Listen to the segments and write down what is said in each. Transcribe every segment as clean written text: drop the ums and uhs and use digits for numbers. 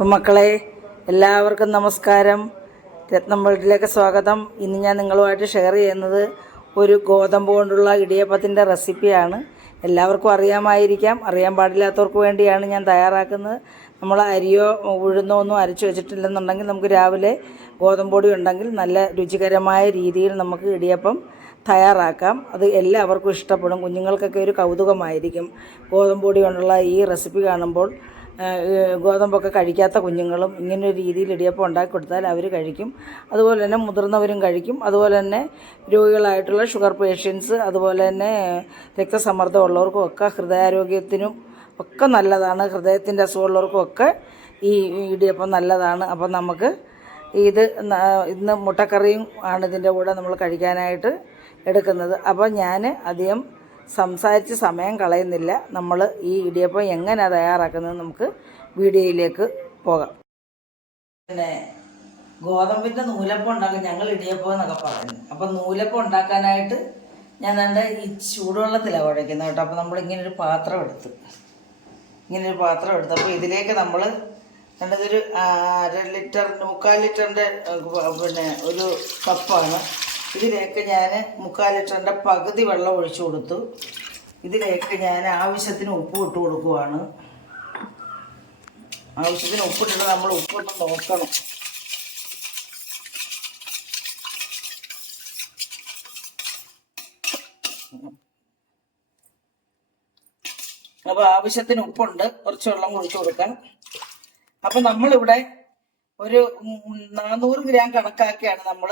അപ്പം മക്കളെ, എല്ലാവർക്കും നമസ്കാരം. രത്നം വേൾഡിലേക്ക് സ്വാഗതം. ഇന്ന് ഞാൻ നിങ്ങളുമായിട്ട് ഷെയർ ചെയ്യുന്നത് ഒരു ഗോതമ്പ് കൊണ്ടുള്ള ഇടിയപ്പത്തിൻ്റെ റെസിപ്പിയാണ്. എല്ലാവർക്കും അറിയാമായിരിക്കാം. അറിയാൻ പാടില്ലാത്തവർക്ക് വേണ്ടിയാണ് ഞാൻ തയ്യാറാക്കുന്നത്. നമ്മൾ അരിയോ ഉഴുന്നോ ഒന്നും അരച്ച് വെച്ചിട്ടില്ലെന്നുണ്ടെങ്കിൽ നമുക്ക് രാവിലെ ഗോതമ്പ് പൊടി ഉണ്ടെങ്കിൽ നല്ല രുചികരമായ രീതിയിൽ നമുക്ക് ഇടിയപ്പം തയ്യാറാക്കാം. അത് എല്ലാവർക്കും ഇഷ്ടപ്പെടും. കുഞ്ഞുങ്ങൾക്കൊക്കെ ഒരു കൗതുകമായിരിക്കും ഗോതമ്പ് പൊടി കൊണ്ടുള്ള ഈ റെസിപ്പി കാണുമ്പോൾ. ഗോതമ്പൊക്കെ കഴിക്കാത്ത കുഞ്ഞുങ്ങളും ഇങ്ങനൊരു രീതിയിൽ ഇടിയപ്പം ഉണ്ടാക്കി കൊടുത്താൽ അവർ കഴിക്കും. അതുപോലെ തന്നെ മുതിർന്നവരും കഴിക്കും. അതുപോലെ തന്നെ രോഗികളായിട്ടുള്ള ഷുഗർ പേഷ്യൻസ്, അതുപോലെ തന്നെ രക്തസമ്മർദ്ദം ഉള്ളവർക്കും ഒക്കെ, ഹൃദയാരോഗ്യത്തിനും ഒക്കെ നല്ലതാണ്. ഹൃദയത്തിൻ്റെ അസുഖമുള്ളവർക്കും ഒക്കെ ഈ ഇടിയപ്പം നല്ലതാണ്. അപ്പം നമുക്ക് ഇന്ന് മുട്ടക്കറിയും ആണ് ഇതിൻ്റെ കൂടെ നമ്മൾ കഴിക്കാനായിട്ട് എടുക്കുന്നത്. അപ്പോൾ ഞാൻ അധികം സംസാരിച്ച് സമയം കളയുന്നില്ല. നമ്മൾ ഈ ഇടിയപ്പം എങ്ങനെയാണ് തയ്യാറാക്കുന്നത് നമുക്ക് വീഡിയോയിലേക്ക് പോകാം. പിന്നെ ഗോതമ്പിൻ്റെ നൂലപ്പം ഉണ്ടാക്കാൻ ഞങ്ങൾ ഇടിയപ്പം എന്നൊക്കെ പറയുന്നു. അപ്പം നൂലപ്പം ഉണ്ടാക്കാനായിട്ട് ഞാൻ ഈ ചൂടുവെള്ളത്തിലാണ് കുഴയ്ക്കുന്നത് കേട്ടോ. അപ്പോൾ നമ്മൾ ഇങ്ങനൊരു പാത്രം എടുത്ത് അപ്പോൾ ഇതിലേക്ക് നമ്മൾ ഇതൊരു 1/2 ലിറ്റർ 3/4 ലിറ്ററിൻ്റെ പിന്നെ ഒരു കപ്പാണ്. ഇതിലേക്ക് ഞാൻ 3/4 ലിറ്ററിൻ്റെ പകുതി വെള്ളം ഒഴിച്ചു കൊടുത്തു. ഇതിലേക്ക് ഞാൻ ആവശ്യത്തിന് ഉപ്പ് ഇട്ട് കൊടുക്കുവാണ്. ആവശ്യത്തിന് ഉപ്പിട്ടിട്ട് നമ്മൾ ഉപ്പൊന്ന് നോക്കണം. അപ്പോൾ ആവശ്യത്തിന് ഉപ്പുണ്ട്. കുറച്ച് വെള്ളം ഒഴിച്ചു കൊടുക്കാം. അപ്പം നമ്മളിവിടെ ഒരു 400 ഗ്രാം കണക്കാക്കിയാണ് നമ്മൾ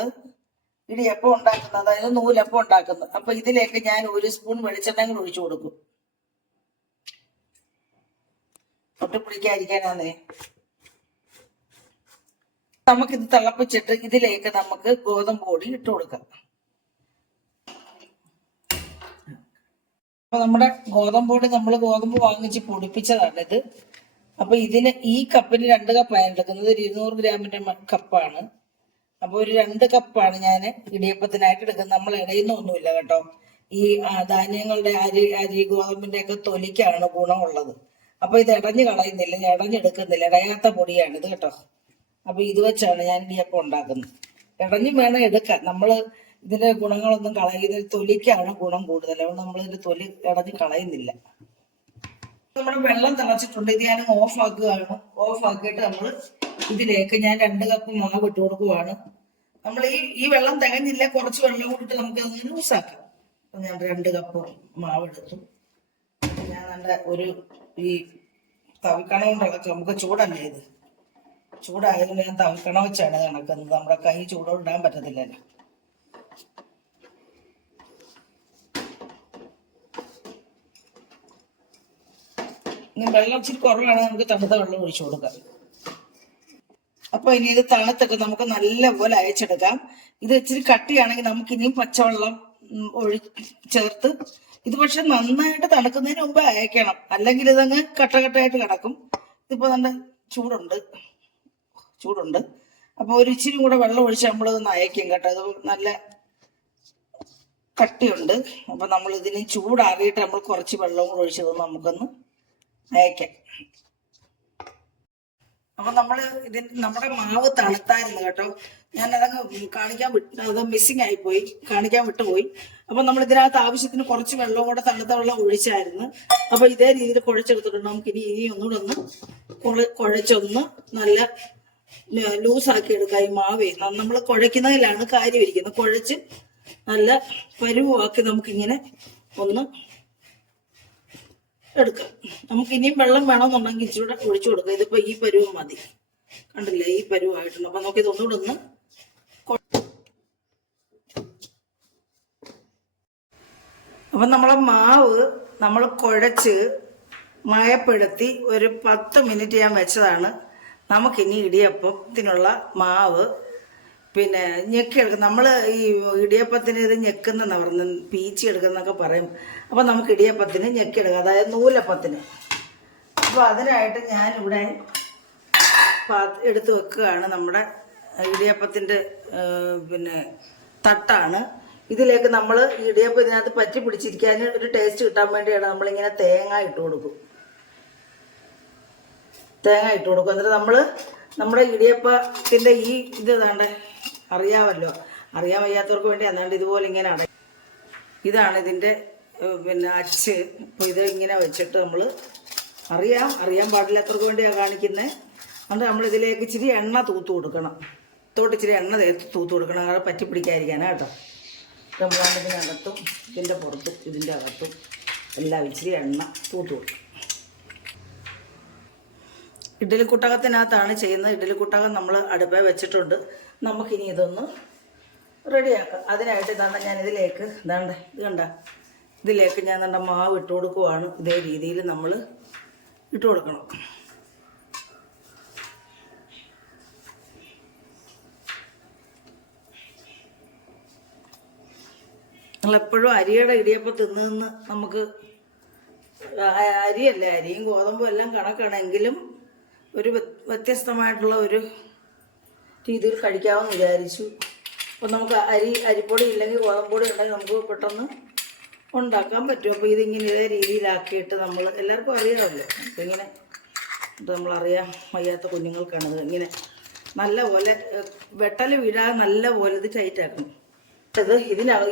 ഇടിയപ്പം ഉണ്ടാക്കുന്നത്, അതായത് നൂലപ്പം ഉണ്ടാക്കുന്നത്. അപ്പൊ ഇതിലേക്ക് ഞാൻ 1 സ്പൂൺ വെളിച്ചെണ്ണ കൂടി ഒഴിച്ചു കൊടുക്കും. ഒട്ടിപ്പിടിക്കാതിരിക്കാനാന്നേ. നമുക്കിത് തിളപ്പിച്ചിട്ട് ഇതിലേക്ക് നമുക്ക് ഗോതമ്പ് പൊടി ഇട്ട് കൊടുക്കാം. അപ്പൊ നമ്മുടെ ഗോതമ്പ് പൊടി നമ്മൾ ഗോതമ്പ് വാങ്ങിച്ച് പൊടിപ്പിച്ചതാണ് ഇത്. അപ്പൊ ഇതിന് ഈ കപ്പിന് 2 കപ്പാണ് എടുക്കുന്നത്. ഒരു 200 ഗ്രാമിന്റെ കപ്പാണ്. അപ്പോൾ ഒരു 2 കപ്പാണ് ഞാൻ ഇടിയപ്പത്തിനായിട്ട് എടുക്കുന്നത്. നമ്മൾ ഇടയുന്നൊന്നുമില്ല കേട്ടോ. ഈ ധാന്യങ്ങളുടെ അരി ഗോതമ്പിന്റെ ഒക്കെ തൊലിക്കാണ് ഗുണമുള്ളത്. അപ്പൊ ഇത് ഇടഞ്ഞു കളയുന്നില്ല, ഇടഞ്ഞെടുക്കുന്നില്ല. ഇടയാത്ത പൊടിയാണിത് കേട്ടോ. അപ്പൊ ഇത് വെച്ചാണ് ഞാൻ ഇടിയപ്പം ഉണ്ടാക്കുന്നത്. ഇടഞ്ഞു വേണം എടുക്കാൻ. നമ്മൾ ഇതിന്റെ ഗുണങ്ങളൊന്നും ഇതിന്റെ തൊലിക്കാണ് ഗുണം കൂടുതൽ. അതുകൊണ്ട് നമ്മൾ ഇതിന്റെ തൊലി ഇടഞ്ഞു കളയുന്നില്ല. നമ്മൾ വെള്ളം തിളച്ചിട്ടുണ്ട്. ഇത് ഞാൻ ഓഫ് ആക്കിയിട്ട് നമ്മൾ ഇതിലേക്ക് ഞാൻ 2 കപ്പ് മാവ് ഇട്ട് കൊടുക്കുവാണ്. നമ്മൾ ഈ വെള്ളം തികഞ്ഞില്ല, കുറച്ച് വെള്ളം കൂടിയിട്ട് നമുക്ക് അത് ലൂസാക്കാം. അപ്പൊ ഞാൻ 2 കപ്പ് മാവ് എടുത്തു. ഞാൻ ഈ തവിക്കണ കൊണ്ടിളക്കാം. നമുക്ക് ചൂടല്ലേ ഇത്, ചൂടായതുകൊണ്ട് ഞാൻ തവിക്കണ വെച്ചാണ് കണക്കുന്നത്. നമ്മുടെ കൈ ചൂടോടെ ഇടാൻ പറ്റത്തില്ലല്ലോ. ഇനി വെള്ളം ഇച്ചിരി കുറവാണെങ്കിൽ നമുക്ക് തണുത്ത വെള്ളം ഒഴിച്ചു കൊടുക്കാം. അപ്പൊ ഇനി ഇത് തണുത്തൊക്കെ നമുക്ക് നല്ലപോലെ അയച്ചെടുക്കാം. ഇത് ഇച്ചിരി കട്ടിയാണെങ്കിൽ നമുക്ക് ഇനിയും പച്ചവെള്ളം ചേർത്ത് ഇത് പക്ഷെ നന്നായിട്ട് തണുക്കുന്നതിന് മുമ്പ് അയക്കണം, അല്ലെങ്കിൽ ഇതങ്ങ് കട്ടയായിട്ട് കിടക്കും. ഇതിപ്പോ നല്ല ചൂടുണ്ട്. അപ്പൊ ഒരു ഇച്ചിരി കൂടെ വെള്ളം ഒഴിച്ച് നമ്മളിതൊന്ന് അയക്കും കേട്ടോ. ഇത് നല്ല കട്ടിയുണ്ട്. അപ്പൊ നമ്മൾ ഇതിന് ചൂടാറിയിട്ട് നമ്മൾ കുറച്ച് വെള്ളവും കൂടെ ഒഴിച്ചത് നമുക്കൊന്ന് അയക്കാം. അപ്പൊ നമ്മുടെ മാവ് തണുത്തായിരുന്നു കേട്ടോ. ഞാനതങ്ങ് അത് മിസ്സിങ് ആയിപ്പോയി, കാണിക്കാൻ വിട്ടുപോയി. അപ്പൊ നമ്മൾ ഇതിനകത്ത് ആവശ്യത്തിന് കുറച്ച് വെള്ളം കൂടെ തണുത്ത വെള്ളം ഒഴിച്ചായിരുന്നു. അപ്പൊ ഇതേ രീതിയിൽ കുഴച്ചെടുത്തിട്ടുണ്ട്. നമുക്ക് ഇനി ഒന്നുകൂടെ കുഴച്ചൊന്ന് നല്ല ലൂസാക്കി എടുക്കാം. ഈ മാവേ നമ്മൾ കുഴയ്ക്കുന്നതിലാണ് കാര്യം ഇരിക്കുന്നത്. കുഴച്ച് നല്ല പരുവാക്കി നമുക്കിങ്ങനെ ഒന്ന് എടുക്കാം. നമുക്ക് ഇനിയും വെള്ളം വേണമെന്നുണ്ടെങ്കിൽ ഇച്ചിരി ഒഴിച്ചു കൊടുക്കാം. ഇതിപ്പോ ഈ പരുവ് മതി, കണ്ടില്ലേ, ഈ പരുവായിട്ടുണ്ട്. അപ്പൊ നമുക്ക് ഇതൊന്നുകൂടെ അപ്പൊ നമ്മളെ മാവ് നമ്മൾ കുഴച്ച് മയപ്പെടുത്തി ഒരു 10 മിനിറ്റ് ഞാൻ വെച്ചതാണ്. നമുക്കിനി ഇടിയപ്പത്തിനുള്ള മാവ് പിന്നെ ഞെക്കിയെടുക്കും. നമ്മൾ ഈ ഇടിയപ്പത്തിന് ഇത് ഞെക്കുന്ന പറഞ്ഞ് പീച്ചി എടുക്കുന്നൊക്കെ പറയും. അപ്പം നമുക്ക് ഇടിയപ്പത്തിന് ഞെക്കിയെടുക്കാം, അതായത് നൂലപ്പത്തിന്. അപ്പോൾ അതിനായിട്ട് ഞാനിവിടെ എടുത്ത് വെക്കുകയാണ് നമ്മുടെ ഇടിയപ്പത്തിൻ്റെ പിന്നെ തട്ടാണ്. ഇതിലേക്ക് നമ്മൾ ഇടിയപ്പം ഇതിനകത്ത് പറ്റി പിടിച്ചിരിക്കാൻ ഒരു ടേസ്റ്റ് കിട്ടാൻ വേണ്ടിയാണ് നമ്മളിങ്ങനെ തേങ്ങ ഇട്ട് കൊടുക്കും. തേങ്ങ ഇട്ട് കൊടുക്കും. എന്നിട്ട് നമ്മൾ നമ്മുടെ ഇടിയപ്പത്തിൻ്റെ ഈ ഇത് ഏതാണ്ട് അറിയാമല്ലോ, അറിയാൻ വയ്യാത്തവർക്ക് വേണ്ടി അതാണ്ട് ഇതുപോലെ ഇങ്ങനെ ഇതാണ് ഇതിൻ്റെ പിന്നെ അച്ച്. അപ്പോൾ ഇത് ഇങ്ങനെ വെച്ചിട്ട് നമ്മൾ അറിയാൻ പാടില്ലാത്തവർക്ക് വേണ്ടിയാണ് കാണിക്കുന്നത്. അതുകൊണ്ട് നമ്മളിതിലേക്ക് ഇച്ചിരി എണ്ണ തൂത്ത് കൊടുക്കണം. ഇച്ചിരി എണ്ണ തൂത്ത് കൊടുക്കണം, അങ്ങനെ പറ്റി പിടിക്കാതിരിക്കാനാണ് കേട്ടോ. നമ്മളാണ്ട് ഇതിനകത്തും ഇതിൻ്റെ പുറത്തും ഇതിൻ്റെ അകത്തും എല്ലാം ഇച്ചിരി എണ്ണ തൂത്ത് കൊടുക്കണം. ഇഡ്ഡലിക്കുട്ടകത്തിനകത്താണ് ചെയ്യുന്നത്. ഇഡ്ഡലിക്കുട്ടകം നമ്മൾ അടുപ്പേ വെച്ചിട്ടുണ്ട്. നമുക്കിനി ഇതൊന്ന് റെഡിയാക്കാം. അതിനായിട്ട് ഇതാണ്ട് ഞാൻ ഇതിലേക്ക് ഇത് കണ്ട ഇതിലേക്ക് ഞാൻ മാവ് ഇട്ട് കൊടുക്കുവാണ്. ഇതേ രീതിയിൽ നമ്മൾ ഇട്ട് കൊടുക്കണം. നമ്മളെപ്പോഴും അരിയുടെ ഇടിയപ്പം തിന്ന് നമുക്ക് അരിയും ഗോതമ്പും എല്ലാം കണക്കാണെങ്കിലും ഒരു വ്യത്യസ്തമായിട്ടുള്ള ഒരു രീതിയിൽ കഴിക്കാമെന്ന് വിചാരിച്ചു. അപ്പോൾ നമുക്ക് അരിപ്പൊടി ഇല്ലെങ്കിൽ ഗോതമ്പൊടി ഉണ്ടെങ്കിൽ നമുക്ക് പെട്ടെന്ന് ഉണ്ടാക്കാൻ പറ്റും. അപ്പോൾ ഇതിങ്ങനെ ഇതേ രീതിയിലാക്കിയിട്ട് നമ്മൾ എല്ലാവർക്കും അറിയാമല്ലോ. അപ്പോൾ ഇങ്ങനെ നമ്മളറിയാൻ വയ്യാത്ത കുഞ്ഞുങ്ങൾക്കാണത്. ഇങ്ങനെ നല്ല പോലെ വെട്ടൽ വീഴാതെ നല്ല പോലെ ഇത് ടൈറ്റാക്കണം.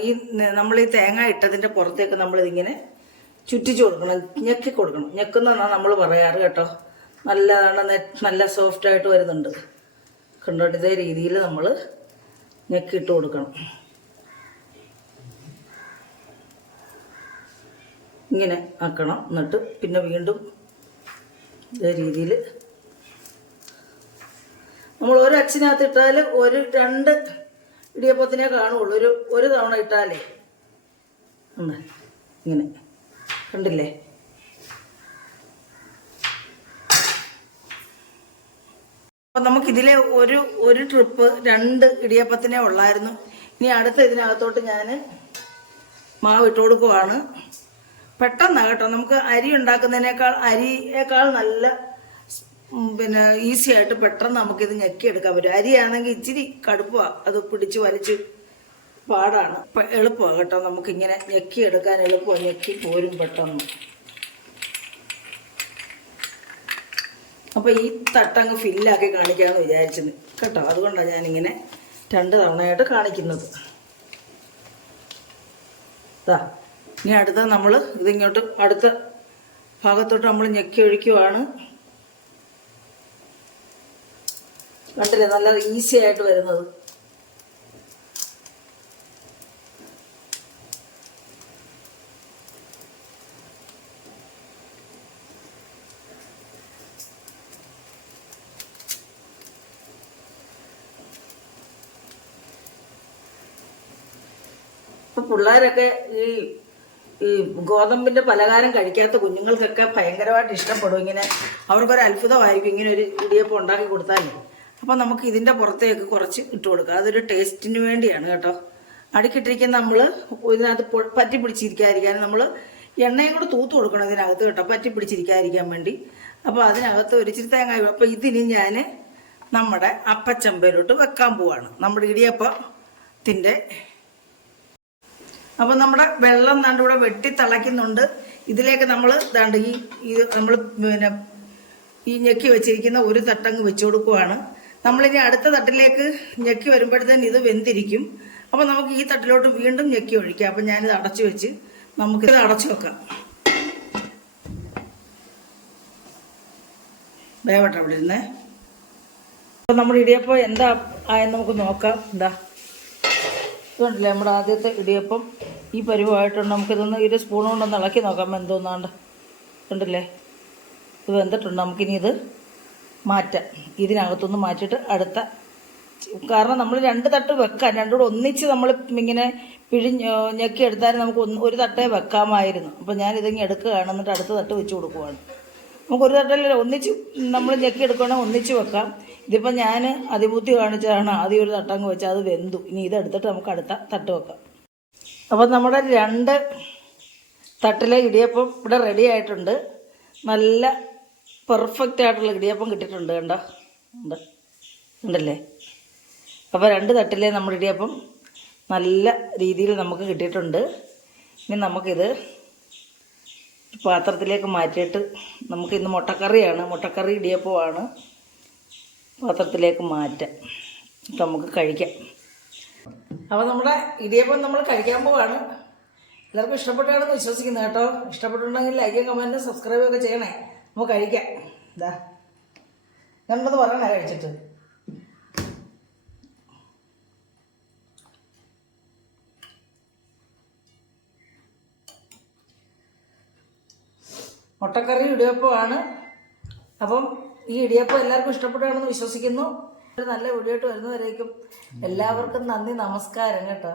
ഈ നമ്മൾ ഈ തേങ്ങ ഇട്ടതിൻ്റെ പുറത്തേക്ക് നമ്മളിതിങ്ങനെ ചുറ്റിച്ചു കൊടുക്കണം, ഞെക്കി കൊടുക്കണം. ഞെക്കുന്നതാണ് നമ്മൾ പറയാറ് കേട്ടോ. നല്ലതാണ്, നല്ല സോഫ്റ്റായിട്ട് വരുന്നുണ്ട്. കണ്ടോട്ട് ഇതേ രീതിയിൽ നമ്മൾ ഞെക്കിയിട്ട് കൊടുക്കണം. ഇങ്ങനെ ആക്കണം. എന്നിട്ട് പിന്നെ വീണ്ടും ഇതേ രീതിയിൽ നമ്മൾ ഒരു അച്ചിനകത്ത് ഇട്ടാൽ 2 ഇടിയപ്പത്തിനെ കാണുള്ളൂ. ഒരു തവണ ഇട്ടാലേ ഇങ്ങനെ കണ്ടില്ലേ. അപ്പം നമുക്കിതിലെ ഒരു ട്രിപ്പ് 2 ഇടിയപ്പത്തിനെ ഉള്ളായിരുന്നു. ഇനി അടുത്ത ഇതിനകത്തോട്ട് ഞാൻ മാവ് ഇട്ട് കൊടുക്കുവാണ്. പെട്ടെന്നാണ് കേട്ടോ. നമുക്ക് അരി അരിയേക്കാൾ നല്ല പിന്നെ ഈസി ആയിട്ട് പെട്ടെന്ന് നമുക്കിത് ഞെക്കിയെടുക്കാൻ പറ്റും. അരിയാണെങ്കിൽ ഇച്ചിരി കടുപ്പമാണ്, അത് പിടിച്ച് വലിച്ച് പാടാണ്. എളുപ്പമാണ് കേട്ടോ. നമുക്കിങ്ങനെ ഞെക്കിയെടുക്കാൻ എളുപ്പമാണ്, ഞെക്കി പോരും പെട്ടെന്ന്. അപ്പോൾ ഈ തട്ടങ്ങ് ഫില്ലാക്കി കാണിക്കാമെന്ന് വിചാരിച്ചത് കേട്ടോ. അതുകൊണ്ടാണ് ഞാനിങ്ങനെ 2 തവണയായിട്ട് കാണിക്കുന്നത്. ഇനി അടുത്ത നമ്മൾ ഇതിങ്ങോട്ട് അടുത്ത ഭാഗത്തോട്ട് നമ്മൾ ഞെക്കി ഒഴിക്കുവാണ്. കണ്ടില്ലേ, നല്ല ഈസി ആയിട്ട് വരുന്നത്. ഇപ്പം പിള്ളേരൊക്കെ ഈ ഗോതമ്പിൻ്റെ പലഹാരം കഴിക്കാത്ത കുഞ്ഞുങ്ങൾക്കൊക്കെ ഭയങ്കരമായിട്ട് ഇഷ്ടപ്പെടും. ഇങ്ങനെ അവർക്കൊരു അത്ഭുതമായിരിക്കും ഇങ്ങനെ ഒരു ഇടിയപ്പം ഉണ്ടാക്കി കൊടുത്താലേ. അപ്പം നമുക്ക് ഇതിൻ്റെ പുറത്തേക്ക് കുറച്ച് ഇട്ട് കൊടുക്കാം. അതൊരു ടേസ്റ്റിന് വേണ്ടിയാണ് കേട്ടോ. അടുക്കിട്ടിരിക്കുന്ന നമ്മൾ ഇതിനകത്ത് പറ്റി പിടിച്ചിരിക്കാതിരിക്കാൻ നമ്മൾ എണ്ണയും കൂടെ തൂത്ത് കൊടുക്കണം ഇതിനകത്ത് കേട്ടോ, പറ്റി പിടിച്ചിരിക്കാതിരിക്കാൻ വേണ്ടി. അപ്പോൾ അതിനകത്ത് ഒരിച്ചിരി തേങ്ങ. അപ്പോൾ ഇതിന് ഞാൻ നമ്മുടെ അപ്പച്ചമ്പയിലോട്ട് വെക്കാൻ പോവാണ്, നമ്മുടെ ഇടിയപ്പത്തിൻ്റെ. അപ്പം നമ്മുടെ വെള്ളം ദാണ്ട് ഇവിടെ വെട്ടി തിളയ്ക്കുന്നുണ്ട്. ഇതിലേക്ക് നമ്മൾ ദാണ്ട് നമ്മൾ പിന്നെ ഈ ഞെക്കി വെച്ചിരിക്കുന്ന ഒരു തട്ടങ്ങ് വെച്ച് കൊടുക്കുവാണ്. നമ്മളിനി അടുത്ത തട്ടിലേക്ക് ഞെക്കി വരുമ്പോഴത്തേന് ഇത് വെന്തിരിക്കും. അപ്പോൾ നമുക്ക് ഈ തട്ടിലോട്ട് വീണ്ടും ഞെക്കി ഒഴിക്കാം. അപ്പം ഞാനിത് അടച്ചു വെച്ച് നമുക്കിത് അടച്ചു വെക്കാം. വേവട്ടെ അവിടെ ഇരുന്നേ. അപ്പം നമ്മുടെ ഇടിയപ്പം എന്താ ആയെന്ന് നമുക്ക് നോക്കാം. ഇതുണ്ടല്ലേ നമ്മുടെ ആദ്യത്തെ ഇടിയപ്പം. ഈ പരുവമായിട്ടുണ്ട്. നമുക്കിതൊന്ന് 1 സ്പൂൺ കൊണ്ടൊന്ന് ഇളക്കി നോക്കാം എന്തോന്നാണ്ട്. കണ്ടില്ലേ, ഇത് വെന്തിട്ടുണ്ട്. നമുക്കിനി ഇത് മാറ്റാം. ഇതിനകത്തൊന്ന് മാറ്റിയിട്ട് അടുത്ത, കാരണം നമ്മൾ 2 തട്ട് വെക്കാം. 2 കൂടെ ഒന്നിച്ച് നമ്മൾ ഇങ്ങനെ ഞെക്കി എടുത്താലും നമുക്ക് ഒരു തട്ടേ വെക്കാമായിരുന്നു. അപ്പോൾ ഞാനിതിങ്ങനെ എടുക്കുകയാണ്, എന്നിട്ട് അടുത്ത തട്ട് വെച്ച് കൊടുക്കുവാണ്. നമുക്കൊരു തട്ടല്ല, ഒന്നിച്ച് നമ്മൾ ഞെക്കി എടുക്കുകയാണെങ്കിൽ ഒന്നിച്ച് വെക്കാം. ഇതിപ്പോൾ ഞാൻ അതിബുദ്ധി കാണിച്ചതാണ്. ആദ്യം ഒരു തട്ടങ്ങ് വെച്ചാൽ അത് വെന്തു. ഇനി ഇതെടുത്തിട്ട് നമുക്ക് അടുത്ത തട്ട് വെക്കാം. അപ്പം നമ്മുടെ 2 തട്ടിലെ ഇടിയപ്പം ഇവിടെ റെഡി ആയിട്ടുണ്ട്. നല്ല പെർഫെക്റ്റ് ആയിട്ടുള്ള ഇടിയപ്പം കിട്ടിയിട്ടുണ്ട്. ഉണ്ടല്ലേ. അപ്പോൾ 2 തട്ടിലെ നമ്മുടെ ഇടിയപ്പം നല്ല രീതിയിൽ നമുക്ക് കിട്ടിയിട്ടുണ്ട്. ഇനി നമുക്കിത് പാത്രത്തിലേക്ക് മാറ്റിയിട്ട് നമുക്ക് ഇന്ന് മുട്ടക്കറിയാണ്, മുട്ടക്കറി ഇടിയപ്പമാണ്. പാത്രത്തിലേക്ക് മാറ്റാം, നമുക്ക് കഴിക്കാം. അപ്പോൾ നമ്മുടെ ഇടിയപ്പം നമ്മൾ കഴിക്കാൻ പോവാണ്. എല്ലാവർക്കും ഇഷ്ടപ്പെട്ടാണെന്ന് വിശ്വസിക്കുന്നു കേട്ടോ. ഇഷ്ടപ്പെട്ടിട്ടുണ്ടെങ്കിൽ ലൈക്കും കമൻറ്റും സബ്സ്ക്രൈബും ഒക്കെ ചെയ്യണേ. നമുക്ക് കഴിക്കാം. ഇതാ ഞാനത് പറയണേ കഴിച്ചിട്ട്. മുട്ടക്കറി ഇടിയപ്പമാണ്. അപ്പം ഈ ഇടിയപ്പം എല്ലാവർക്കും ഇഷ്ടപ്പെട്ടാണെന്ന് വിശ്വസിക്കുന്നു. ഒരു നല്ല വീഡിയോ ആയിട്ട് വരുന്നവരേക്കും എല്ലാവർക്കും നന്ദി, നമസ്കാരം കേട്ടോ.